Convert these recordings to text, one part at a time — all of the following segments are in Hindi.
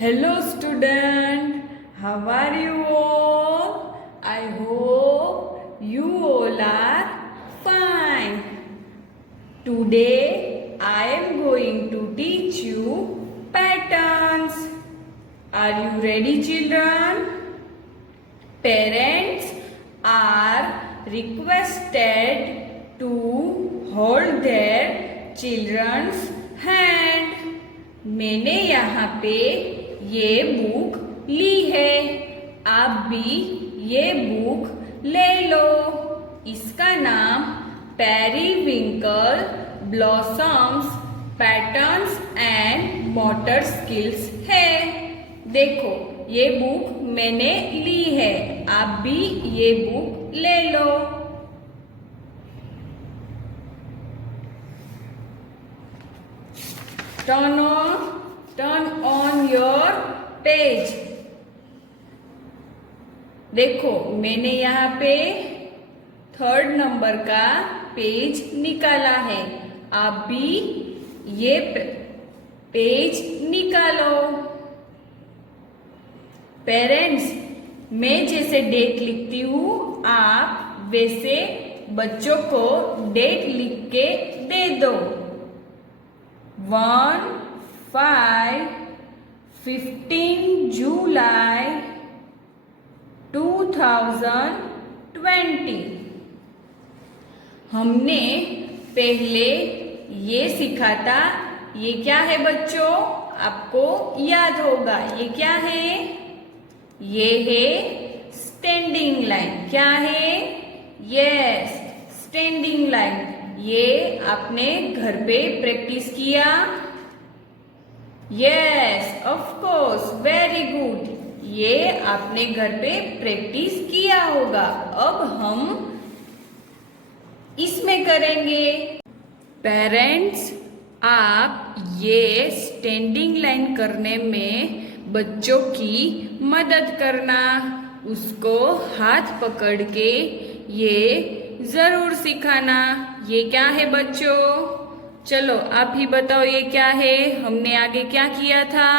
Hello student, how are you all? I hope you all are fine. Today I am going to teach you patterns. Are you ready children? Parents are requested to hold their children's hand. मैंने यहाँ पे ये बुक ली है, आप भी ये बुक ले लो। इसका नाम periwinkle blossoms patterns and motor skills है। देखो ये बुक मैंने ली है, आप भी ये बुक ले लो। Turn on your page। देखो मैंने यहाँ पे 3rd नंबर का पेज निकाला है, आप भी ये पेज निकालो। पेरेंट्स, मैं जैसे डेट लिखती हूँ आप वैसे बच्चों को डेट लिख के दे दो। 15 जुलाई 2020। हमने पहले ये सीखा था, ये क्या है बच्चों? आपको याद होगा ये क्या है? ये है स्टैंडिंग लाइन। क्या है? Yes, standing line. ये आपने घर पे प्रैक्टिस किया? Yes, of course, very good. ये आपने घर पे प्रैक्टिस किया होगा। अब हम इसमें करेंगे। पेरेंट्स, आप ये स्टैंडिंग लाइन करने में बच्चों की मदद करना, उसको हाथ पकड़ के ये जरूर सिखाना। ये क्या है बच्चों? चलो आप ही बताओ ये क्या है? हमने आगे क्या किया था?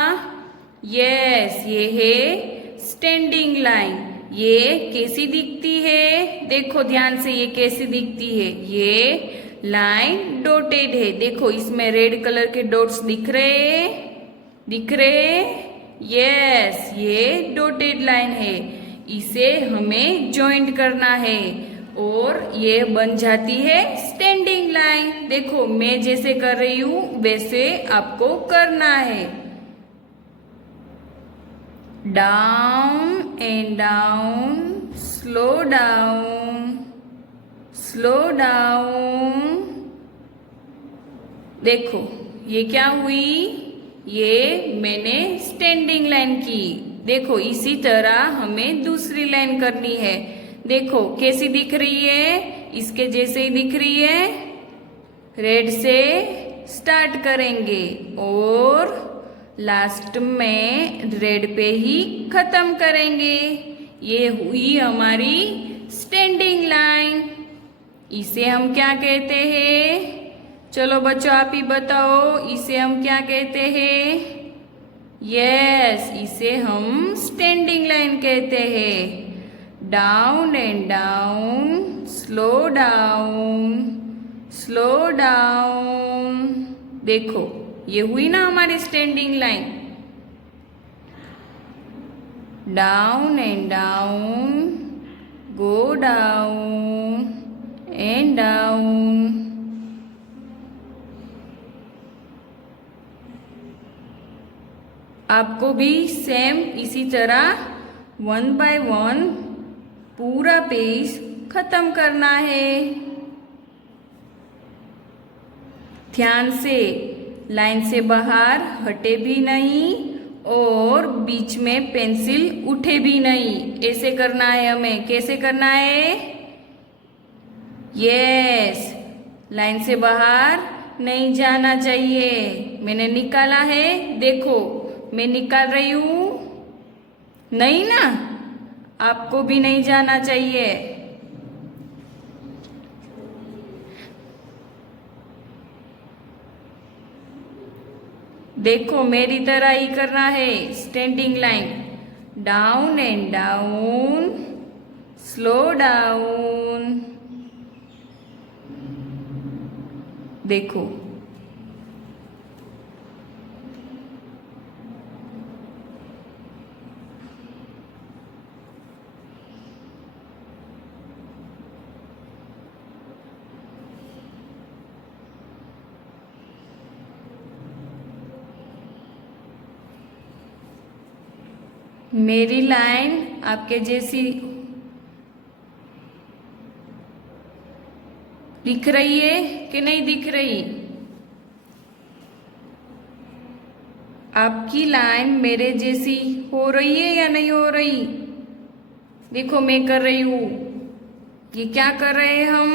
यस, ये है स्टैंडिंग लाइन। ये कैसी दिखती है? देखो ध्यान से, ये कैसी दिखती है? ये लाइन डॉटेड है। देखो इसमें रेड कलर के डॉट्स दिख रहे? दिख रहे? यस, ये डॉटेड लाइन है। इसे हमें जॉइंट करना है और ये बन जाती है स्टैंडिंग लाइन। देखो मैं जैसे कर रही हूं वैसे आपको करना है। Down and down, slow down, slow down. देखो ये क्या हुई? ये मैंने स्टैंडिंग लाइन की। देखो इसी तरह हमें दूसरी लाइन करनी है। देखो कैसी दिख रही है? इसके जैसे ही दिख रही है। रेड से स्टार्ट करेंगे और लास्ट में रेड पे ही खत्म करेंगे। ये हुई हमारी स्टैंडिंग लाइन। इसे हम क्या कहते हैं? चलो बच्चों आप ही बताओ, इसे हम क्या कहते हैं? यस, इसे हम स्टैंडिंग लाइन कहते हैं। Down and down, slow down, slow down. देखो ये हुई ना हमारी standing line. Down and down, go down and down. आपको भी सेम इसी तरह 1 बाय 1 पूरा पेज खत्म करना है। ध्यान से, लाइन से बाहर हटे भी नहीं और बीच में पेंसिल उठे भी नहीं। ऐसे करना है हमें। कैसे करना है? यस, लाइन से बाहर नहीं जाना चाहिए। मैंने निकाला है, देखो मैं निकाल रही हूं। नहीं ना, आपको भी नहीं जाना चाहिए। देखो मेरी तरह ही करना है। Standing line, down and down, slow down. देखो मेरी लाइन आपके जैसी दिख रही है कि नहीं दिख रही? आपकी लाइन मेरे जैसी हो रही है या नहीं हो रही? देखो मैं कर रही हूं। ये क्या कर रहे हैं हम?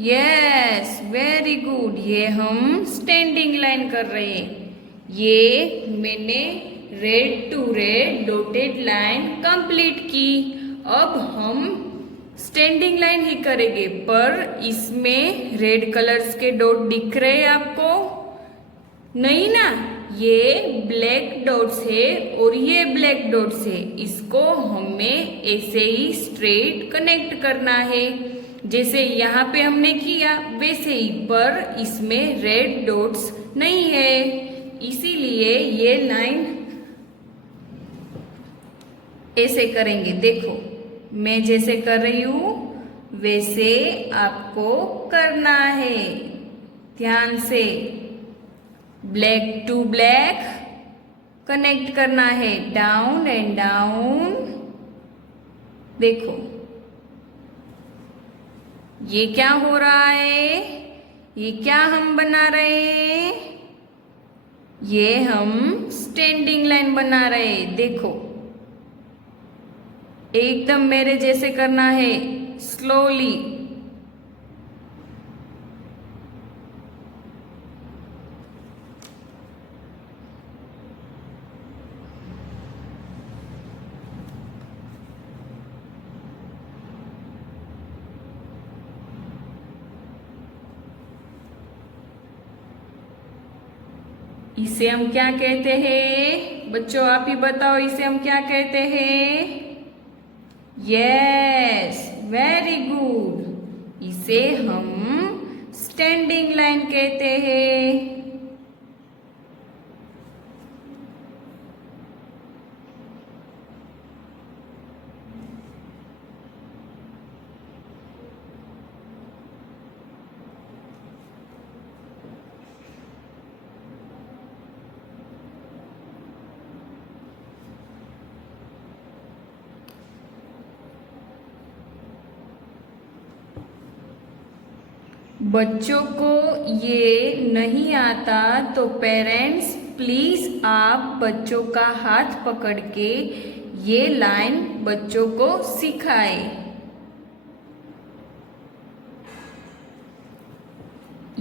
Yes, very good. ये हम स्टैंडिंग लाइन कर रहे हैं। ये मैंने red to red dotted line complete की। अब हम स्टैंडिंग लाइन ही करेंगे, पर इसमें रेड कलर्स के डॉट दिख रहे हैं आपको? नहीं ना, ये ब्लैक डॉट्स है और ये ब्लैक डॉट्स है। इसको हमें ऐसे ही स्ट्रेट कनेक्ट करना है, जैसे यहाँ पे हमने किया वैसे ही, पर इसमें रेड डॉट्स नहीं है, इसीलिए ये लाइन ऐसे करेंगे। देखो मैं जैसे कर रही हूं वैसे आपको करना है, ध्यान से। ब्लैक टू ब्लैक कनेक्ट करना है, डाउन एंड डाउन। देखो ये क्या हो रहा है? ये क्या हम बना रहे हैं? ये हम स्टैंडिंग लाइन बना रहे हैं। देखो एकदम मेरे जैसे करना है, स्लोली। इसे हम क्या कहते हैं बच्चों? आप ही बताओ, इसे हम क्या कहते हैं? Yes, very good. इसे हम स्टैंडिंग लाइन कहते हैं। बच्चों को ये नहीं आता तो पेरेंट्स प्लीज आप बच्चों का हाथ पकड़ के ये लाइन बच्चों को सिखाए।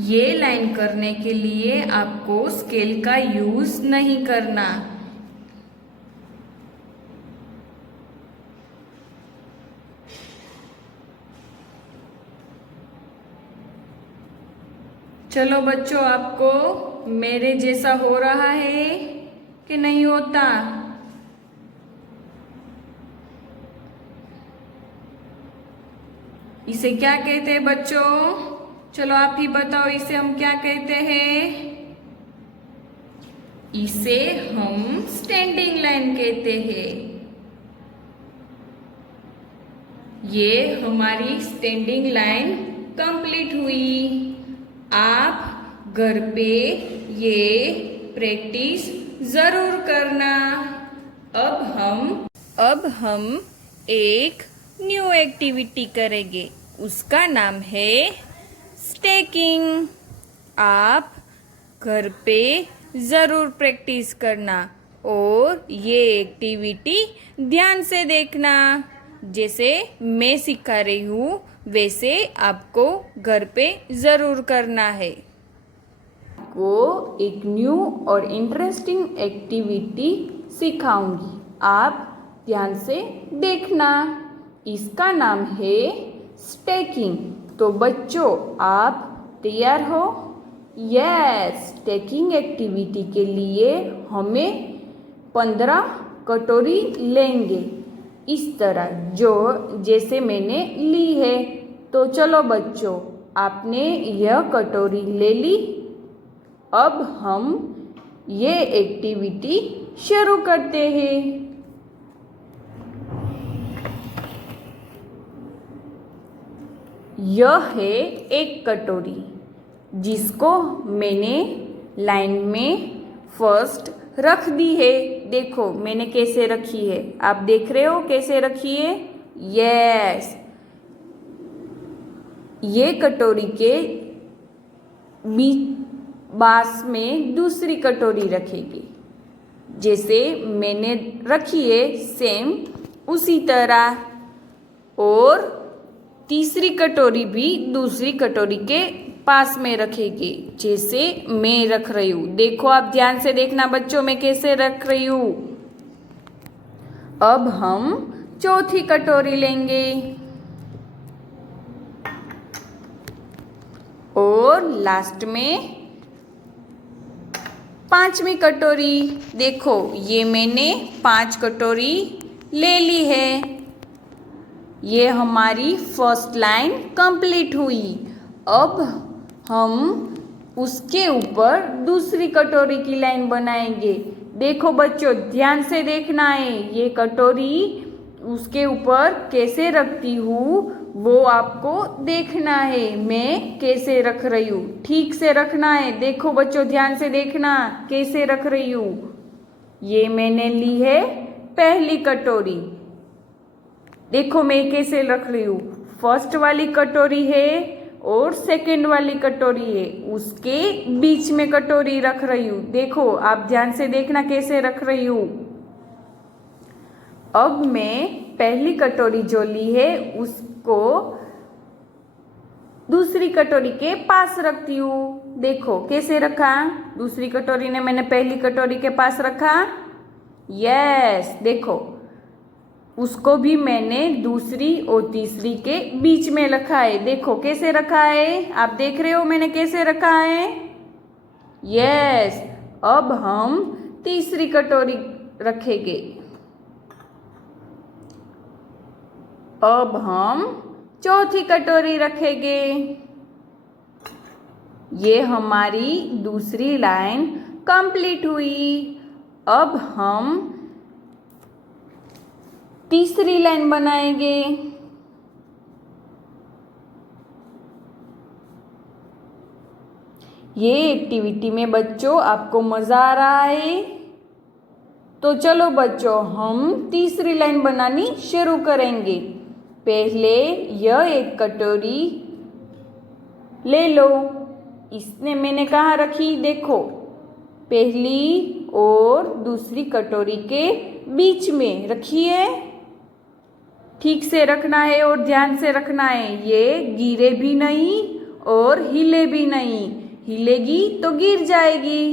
ये लाइन करने के लिए आपको स्केल का यूज नहीं करना। चलो बच्चों, आपको मेरे जैसा हो रहा है कि नहीं होता? इसे क्या कहते हैं बच्चों? चलो आप ही बताओ, इसे हम क्या कहते हैं? इसे हम स्टैंडिंग लाइन कहते हैं। ये हमारी स्टैंडिंग लाइन कंप्लीट हुई। आप घर पे ये प्रैक्टिस जरूर करना। अब हम एक न्यू एक्टिविटी करेंगे, उसका नाम है स्टैकिंग। आप घर पे जरूर प्रैक्टिस करना और ये एक्टिविटी ध्यान से देखना। जैसे मैं सिखा रही हूँ वैसे आपको घर पे जरूर करना है। आपको एक न्यू और इंटरेस्टिंग एक्टिविटी सिखाऊंगी, आप ध्यान से देखना। इसका नाम है स्टैकिंग। तो बच्चों आप तैयार हो? यस, टेकिंग एक्टिविटी के लिए हमें 15 कटोरी लेंगे, इस तरह जो जैसे मैंने ली है। तो चलो बच्चों, आपने यह कटोरी ले ली। अब हम ये एक्टिविटी शुरू करते हैं। यह है एक कटोरी जिसको मैंने लाइन में फर्स्ट रख दी है। देखो मैंने कैसे रखी है, आप देख रहे हो कैसे रखी है। यस, ये कटोरी के बीच पास में दूसरी कटोरी रखेगी, जैसे मैंने रखी है सेम उसी तरह। और तीसरी कटोरी भी दूसरी कटोरी के पास में रखेगी, जैसे मैं रख रही हूँ। देखो आप ध्यान से देखना बच्चों, मैं कैसे रख रही हूँ। अब हम चौथी कटोरी लेंगे और लास्ट में पांचवी कटोरी। देखो ये मैंने 5 कटोरी ले ली है। ये हमारी फर्स्ट लाइन कंप्लीट हुई। अब हम उसके ऊपर दूसरी कटोरी की लाइन बनाएंगे। देखो बच्चों ध्यान से देखना है, ये कटोरी उसके ऊपर कैसे रखती हूँ वो आपको देखना है। मैं कैसे रख रही हूँ, ठीक से रखना है। देखो बच्चों ध्यान से देखना कैसे रख रही हूँ। ये मैंने ली है पहली कटोरी। देखो मैं कैसे रख रही हूँ, फर्स्ट वाली कटोरी है और सेकंड वाली कटोरी है, उसके बीच में कटोरी रख रही हूँ। देखो आप ध्यान से देखना कैसे रख रही हूँ। अब मैं पहली कटोरी जो ली है उसको दूसरी कटोरी के पास रखती हूँ। देखो कैसे रखा, दूसरी कटोरी ने मैंने पहली कटोरी के पास रखा। यस, देखो उसको भी मैंने दूसरी और तीसरी के बीच में रखा है। देखो कैसे रखा है, आप देख रहे हो मैंने कैसे रखा है। यस, अब हम तीसरी कटोरी रखेंगे। अब हम चौथी कटोरी रखेंगे। ये हमारी दूसरी लाइन कंप्लीट हुई। अब हम तीसरी लाइन बनाएंगे। ये एक्टिविटी में बच्चों आपको मजा आ रहा है? तो चलो बच्चों हम तीसरी लाइन बनानी शुरू करेंगे। पहले यह एक कटोरी ले लो, इसने मैंने कहाँ रखी, देखो पहली और दूसरी कटोरी के बीच में रखी है। ठीक से रखना है और ध्यान से रखना है, ये गिरे भी नहीं और हिले भी नहीं, हिलेगी तो गिर जाएगी।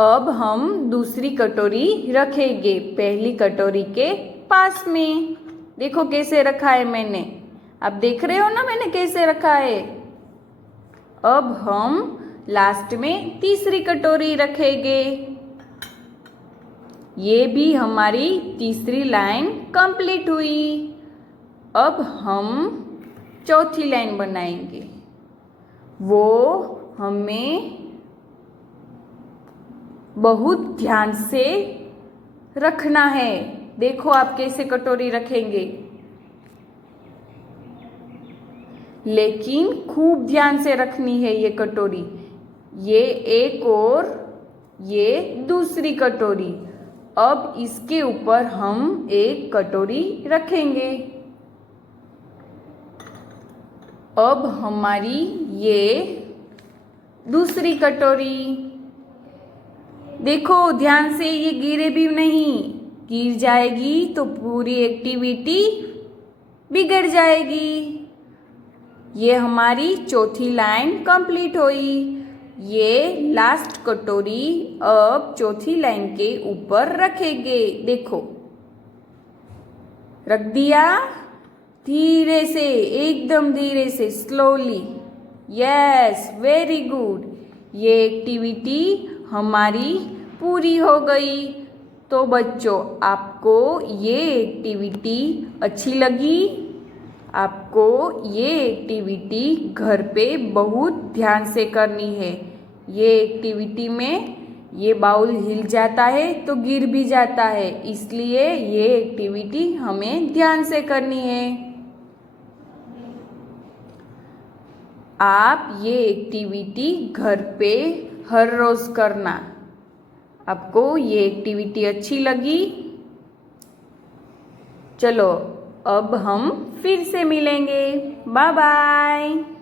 अब हम दूसरी कटोरी रखेंगे पहली कटोरी के पास में। देखो कैसे रखा है मैंने, आप देख रहे हो ना मैंने कैसे रखा है। अब हम लास्ट में तीसरी कटोरी रखेंगे। ये भी हमारी तीसरी लाइन कंप्लीट हुई। अब हम चौथी लाइन बनाएंगे, वो हमें बहुत ध्यान से रखना है। देखो आप कैसे कटोरी रखेंगे, लेकिन खूब ध्यान से रखनी है ये कटोरी। ये एक और ये दूसरी कटोरी। अब इसके ऊपर हम एक कटोरी रखेंगे। अब हमारी ये दूसरी कटोरी, देखो ध्यान से, ये गिरे भी नहीं, गिर जाएगी तो पूरी एक्टिविटी बिगड़ जाएगी। ये हमारी चौथी लाइन कंप्लीट हुई। ये लास्ट कटोरी अब चौथी लाइन के ऊपर रखेंगे। देखो रख दिया, धीरे से, एकदम धीरे से, स्लोली। Yes, very good. ये एक्टिविटी हमारी पूरी हो गई। तो बच्चों, आपको ये एक्टिविटी अच्छी लगी? आपको ये एक्टिविटी घर पे बहुत ध्यान से करनी है। ये एक्टिविटी में ये बाउल हिल जाता है तो गिर भी जाता है, इसलिए ये एक्टिविटी हमें ध्यान से करनी है। आप ये एक्टिविटी घर पे हर रोज करना। आपको ये एक्टिविटी अच्छी लगी? चलो, अब हम फिर से मिलेंगे। Bye bye.